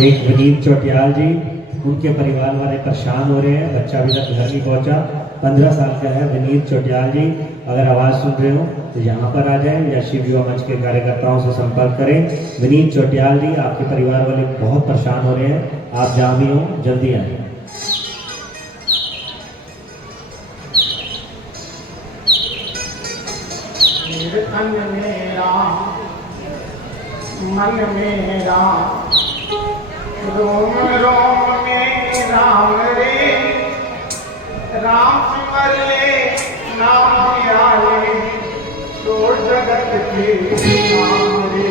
एक विनीत चौटियाल जी, उनके परिवार वाले परेशान हो रहे हैं, बच्चा अभी तक घर नहीं पहुंचा, 15 साल का है विनीत चौटियाल जी। अगर आवाज़ सुन रहे हो तो यहाँ पर आ जाएं या शिव युवा मंच के कार्यकर्ताओं से संपर्क करें। विनीत चौटियाल जी, आपके परिवार वाले बहुत परेशान हो रहे हैं, आप जहाँ भी हो जल्दी आए। मन मेरा रोम रोम में राम रे, राम सिमर ले नाम आए, छोड़ जगत के नाम रे।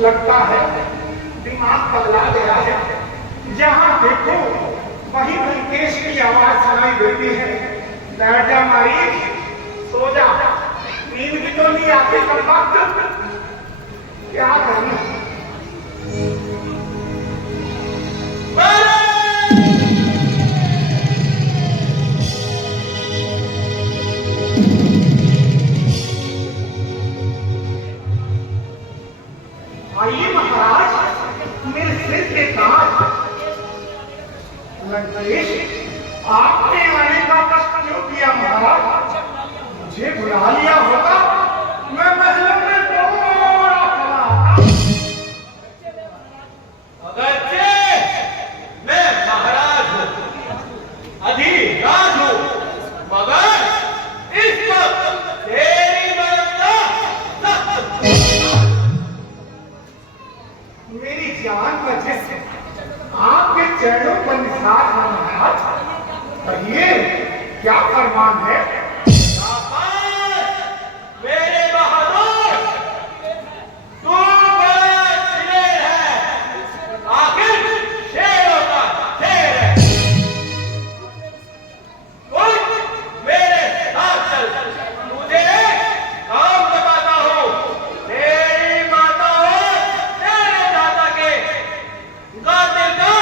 लगता है दिमाग पगला गया है। जहां देखो वही लंकेश की आवाज सुनाई देती है। बैठ जा मारी, सो जा, नींद भी तो नहीं आती कल वक्त, क्या करना। लंकेश, आपने आने का कष्ट क्यों किया महाराज? मुझे बुला लिया होता, मैं महल में दौड़ा खड़ा था। अगरचे मैं महाराज हूँ, अधिराज हूँ, मगर इस वक्त तेरी मर्यादा सख्त। मेरी जान बचे से आपके चरणों पर निसार है महाराज। कहिए क्या फरमान है? शाबाश मेरे बहादुर, तू बड़ा दिलेर है, आखिर शेरों का शेर है। उठ मेरे साथ चल, तुझे काम बताता हूँ। तेरी माता और तेरे दादा के कातिल का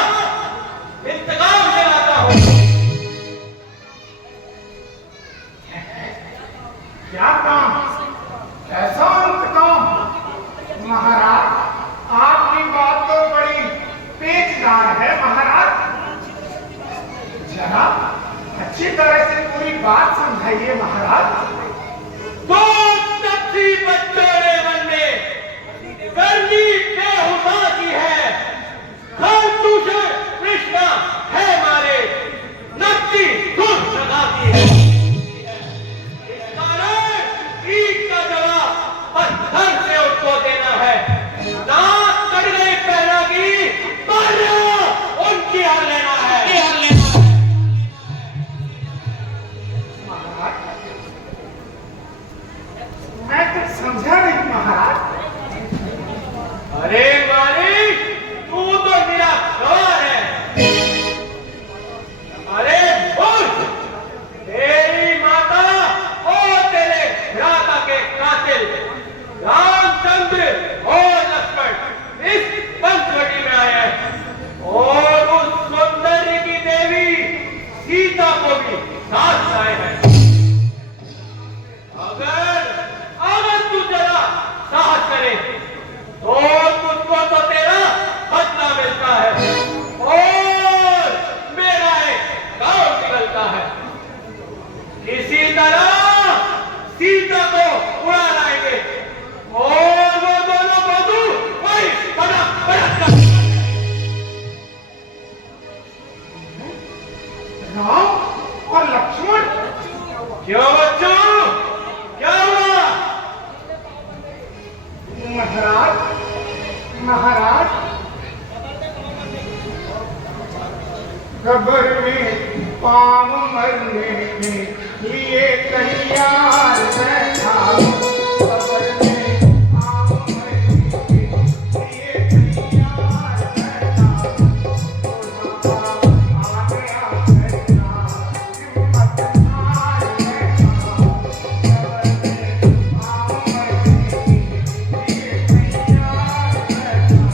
इंतकाम दिलाता हूँ। क्या काम? कैसा इंतकाम? महाराज, आपकी बात तो बड़ी पेचदार है महाराज। जरा अच्छी तरह से पूरी बात समझाइए महाराज। तो तपसी बच्चों ने मन में गर्मी बेहुदा की है, हर दूसरे कृष्णा है मारे, नक्की सुर लगाती है। इस कारण ईद का जवाब पत्थर से उसको देना है। दांत कट गई पहना की, मारना उनकी हार लेना है। महाराज, मैं कुछ समझा नहीं महाराज। अरे मालिक, तू तो मेरा गवाह है। अरे मूर्ख, तेरी माता और तेरे भ्राता के कातिल रामचंद्र और लक्ष्मण इस पंचवटी में आए हैं और उस सौंदर्य की देवी सीता को भी साथ लाए हैं। अगर अगर तू जरा साहस करे तो तुझको तो तेरा बदला मिलता है और मेरा एक गांव निकलता है। इसी तरह सीता को उड़ा लाएंगे और वो दोनों बंधु वही बड़ा बड़ा राम और लक्ष्मण? क्यों बच्चों, क्या हुआ? महाराज, महाराज, खबर में पाँव मरने के लिए तैयार बैठा हूँ। खबर में पाँव मरने के लिए तैयार बैठा हूँ। आ गया बैठा, हिम्मत हार बैठा हूँ। खबर में पाँव मरने के लिए तैयार बैठा हूँ।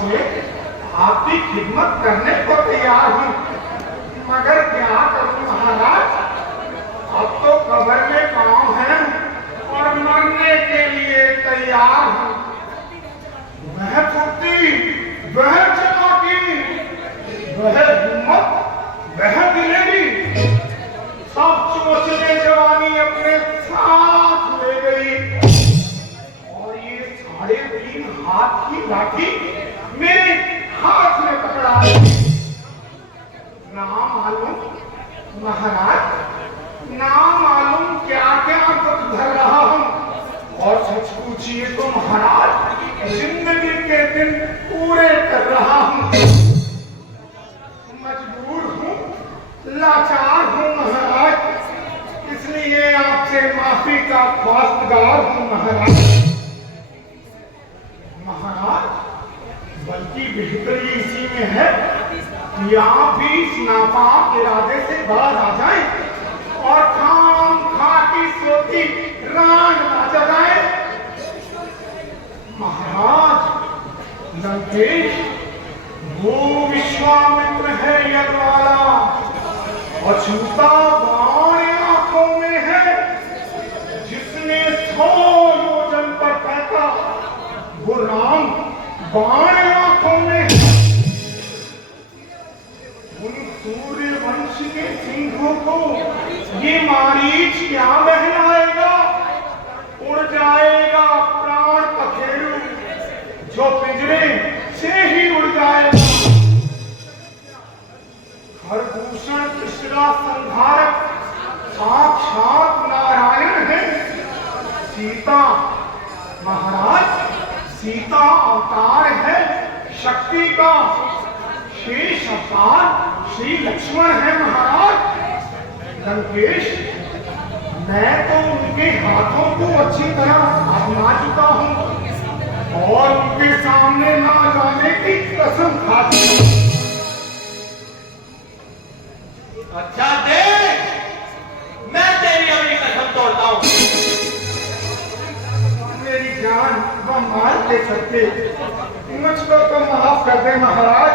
से आपकी खिदमत करने को तैयार हूँ, मगर क्या करूँ महाराज, अब तो कब्र में पाँव हैं और मरने के लिए तैयार हूँ। वह फुर्ती, वह चलाकी, वह हिम्मत, वह दिलेरी सब चोचले जवानी अपने साथ ले गई, और ये 3.5 हाथ की लाठी मेरे हाथ में पकड़ा। ना मालूम महाराज, ना मालूम क्या क्या कुछ धर रहा हूँ, और सच पूछिए तो महाराज जिंदगी के दिन पूरे कर रहा हूँ। मजबूर हूँ, लाचार हूँ महाराज, इसलिए आपसे माफी का ख्वास्तगार हूँ महाराज। महाराज, बल्कि बेहतरी इसी में है कि आप भी इस नापाक इरादे से बाहर आ जाएं और खाम खा की सोती रान ना जगाएं। महाराज, लंकेश वो विश्वामित्र है यज्ञवाला, अछूता बाण आंखों में है, जिसने 100 योजन पर फेंका वो राम बाण आंखों में है। उन सूर्य वंश के सिंहों को ये मारीच क्या बहलाएगा, उड़ जाएगा प्राण पखेरु, जो पिंजरे से ही उड़ जाएगा। खरभूषण कृष्णा संहारक साक्षात नारायण है। सीता महाराज, सीता अवतार है शक्ति का, शेष अवतार श्री लक्ष्मण है महाराज। लंकेश, मैं तो उनके हाथों को अच्छी तरह आजमा चुका हूं और उनके सामने ना जाने की कसम खाती हूं। अच्छा देख, मैं तेरी अभी कसम तोड़ता हूँ। मेरी जान वो मार ले सकते, मुझको तो माफ कर दे महाराज,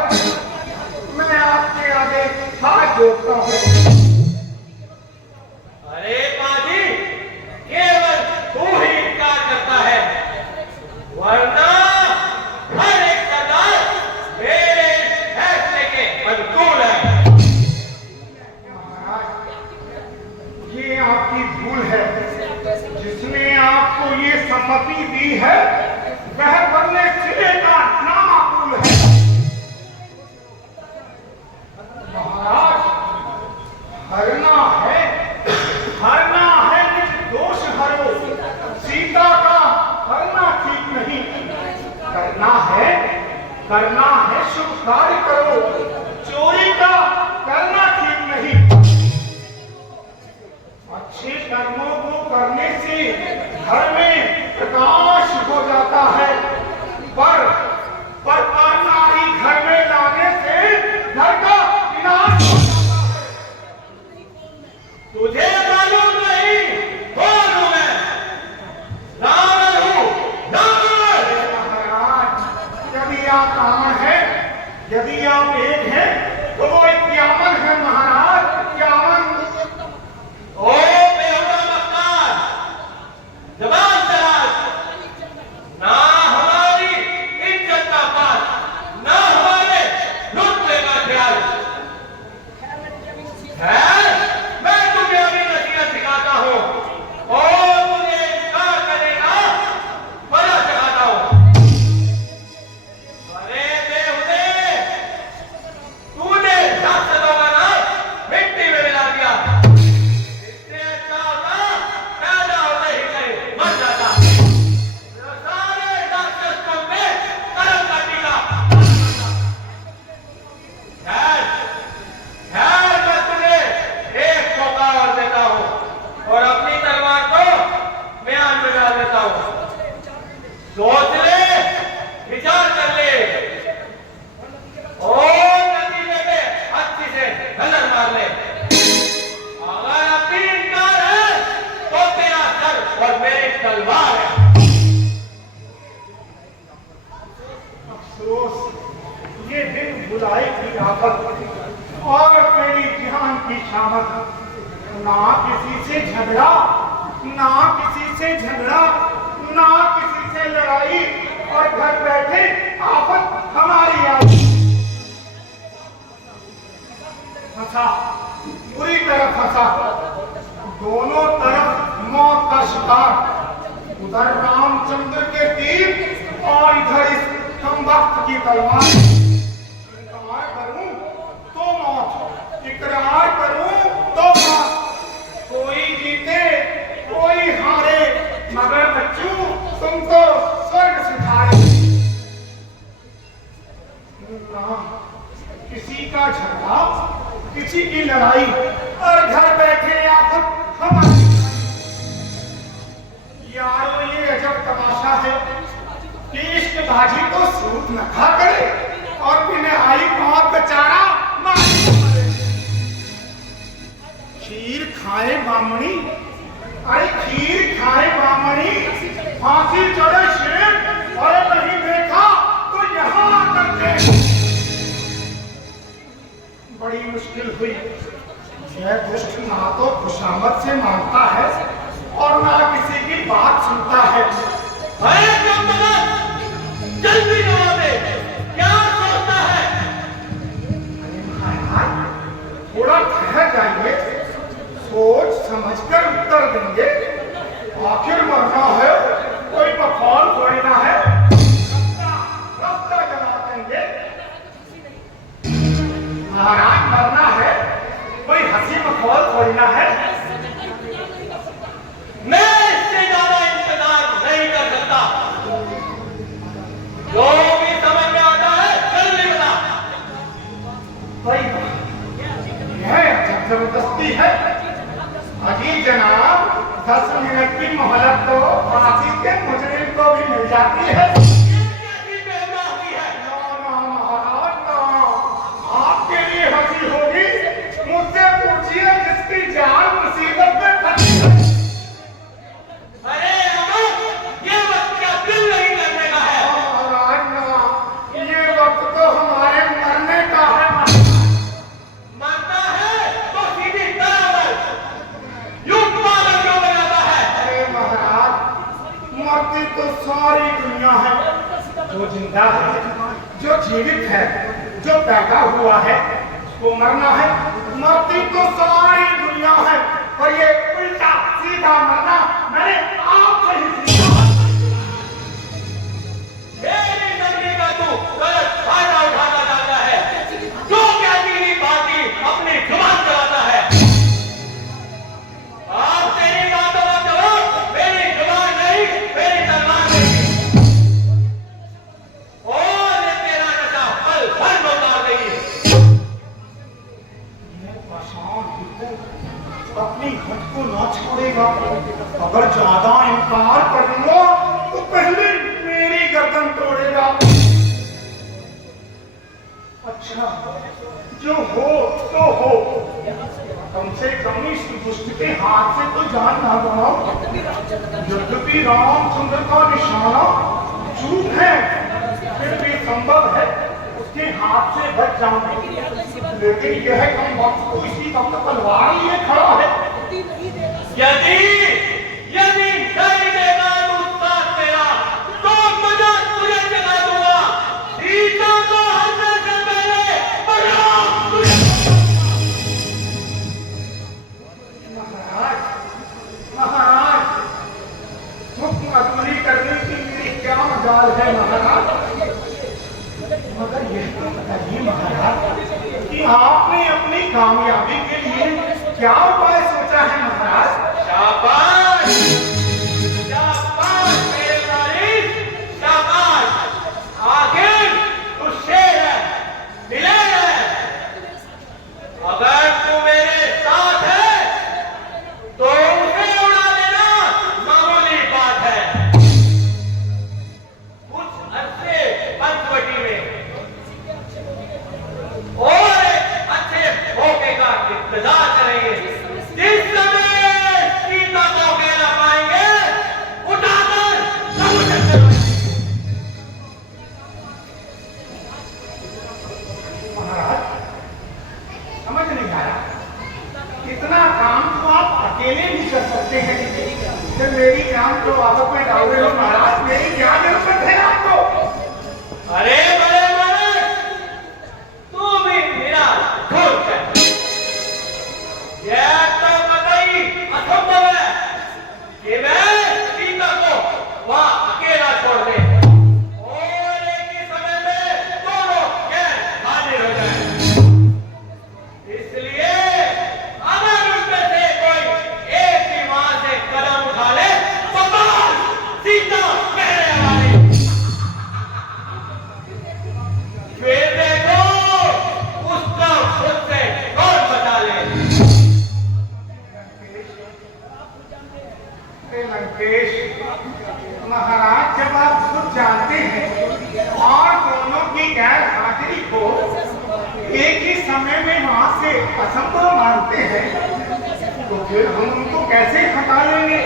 मैं आपके आगे हाथ जोड़ता हूँ। अरे पाजी, केवल तू ही इनकार करता है, वरना हर एक सरदार मेरे फैसले के अनुकूल है। महाराज, ये आपकी भूल है। जिसने आपको ये सम्मति दी है वह बदले सिरे का नामाकुल है। महाराज, हरना है, हरना है निर्दोष हरो, सीता का हरना ठीक नहीं। करना है शुभ कार्य करो, चोरी का करना ठीक नहीं। अच्छे कर्मों को करने से घर में प्रकाश हो जाता है, पर नारी घर में लाने से घर का विनाश हो जाता है। तुझे मालूम नहीं कौन हूं मैं? रावण हूं, रावण। महाराज, यदि आप रावण हैं, यदि आप एक हैं, तो वो 51 है महाराज, 51। ओ बेहुदा मक्कार, जबान दराज, ना हमारी इज्जत का पास, ना हमारे रुतबे का ख्याल है। मैं तुझे अभी नसीहत सिखाता हूँ और तुझे इनकार करने का बड़ा सिखाता हूँ। अरे बेहुदे, तू अफसोस ये दिन बुलाए की आफत और तेरी जान की शामत। ना किसी से झगड़ा, ना किसी से झगड़ा, ना किसी से लड़ाई, और घर बैठे आफत हमारी आई। फंसा, पूरी तरह फंसा, दोनों तरफ मौत का शिकार। उधर रामचंद्र के तीर और इधर इस कमबख्त की तलवार। इकरार करूं तो मौत, इकरार करूं तो मौत। कोई जीते कोई हारे, मगर बच्चू तुमको स्वर्ग सिधारे। किसी का झगड़ा, किसी की लड़ाई, और घर बैठे आफत हमारी। यारो ये अजब तमाशा है कि इश्क बाजी तो सूत न खा करे और पिने आई मौत बेचारा मारी मरे। खीर खाए बामणी, अरे खीर खाए बामणी, फांसी चढ़े शेर, अरे नहीं देखा तो यहाँ आकर देख। बड़ी मुश्किल हुई। यह दुष्ट ना तो खुशामद से मांगता है और ना किसी की बात सुनता है। जल्दी जवाब दे, क्या सोचता है? थोड़ा ठहर जाइए, सोच समझकर उत्तर देंगे। आखिर मरना है, कोई बखौल थोड़ी ना है। रास्ता जला देंगे। महाराज मरना है, कोई हंसी मखौल थोड़ी ना है। मैं इससे ज्यादा इंतजार नहीं कर सकता। जो भी समझ में आता है जल्दी बता। भाई यह जबरदस्ती है। अजी जनाब, 10 मिनट की मोहलत तो फांसी के मुजरिम को भी मिल जाती है। आपके लिए हंसी होगी, मुझसे पूछिए जिसकी जान मुसीबत में फंसी है। अरे ये वक्त क्या दिल नहीं करने का है? महाराज ना, ये वक्त तो हमारे मरने का है। मरना है तो सीधी तरह यूं पागल क्यों बनाता है? अरे महाराज, मरती तो सारी दुनिया है। जो जिंदा है, जो जीवित है, जो पैदा हुआ है, उसको मरना है। मरती तो सारी दुनिया है, और ये उल्टा सीधा मरना मैंने आपसे ही सीखा। मेरी नजर का तू गलत फायदा उठाना चाहता है। जो क्या तेरी बाती अपनी जुबान चलाता है। आप तेरी बातों का जवाब मेरी जुबान नहीं, मेरी तलवार नहीं। और ये तेरा नशा पल भर में उतार देगी। अपनी हट को ना छोड़ेगा। अगर ज्यादा इनकार करूंगा तो पहले मेरी गर्दन तोड़ेगा। अच्छा, जो हो तो हो, कम से कम इस दुष्ट के हाथ से तो जान ना गवाओ। यद्यपि रामचंद्र का निशाना चूक है, फिर भी संभव है उसके हाथ से बच जाऊंगी। लेकिन यह कम वक्त तो इसी वक्त तलवार लिए खड़ा है। यदि नहीं देगा उत्तर तेरा, तो मजा तुझे चला दूंगा। सीता को हरने से पहले बलराम तुझे। महाराज, महाराज, हुक्म अधूरी करने की मेरी क्या मजाल है महाराज। मगर यह तो बताइए महाराज कि आपने अपनी कामयाबी के लिए क्या उपाय सोचा है महाराज? शाबाश। असंभव मानते हैं तो फिर हम उनको कैसे हटा लेंगे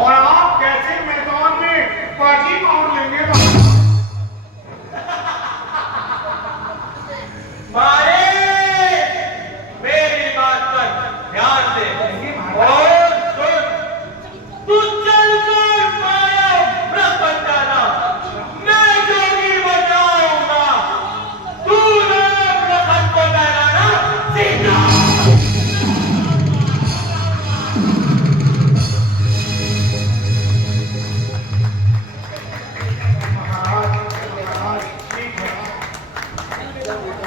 और आप कैसे मैदान में बाजी मार लेंगे? मारे मेरी बात पर ध्यान दे और सुन, तू चलकर माया ब्रह्म जाना, मैं जोगी बजाऊंगा, तू राम लखन को डराना सीधा।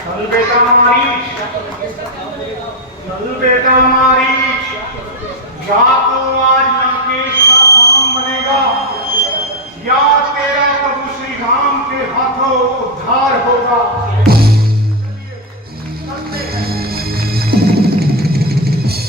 चल बेटा मारीच, चल बेटा मारीच, या तो आज नागेश का काम बनेगा या तेरा प्रभु श्री राम के हाथों उद्धार होगा।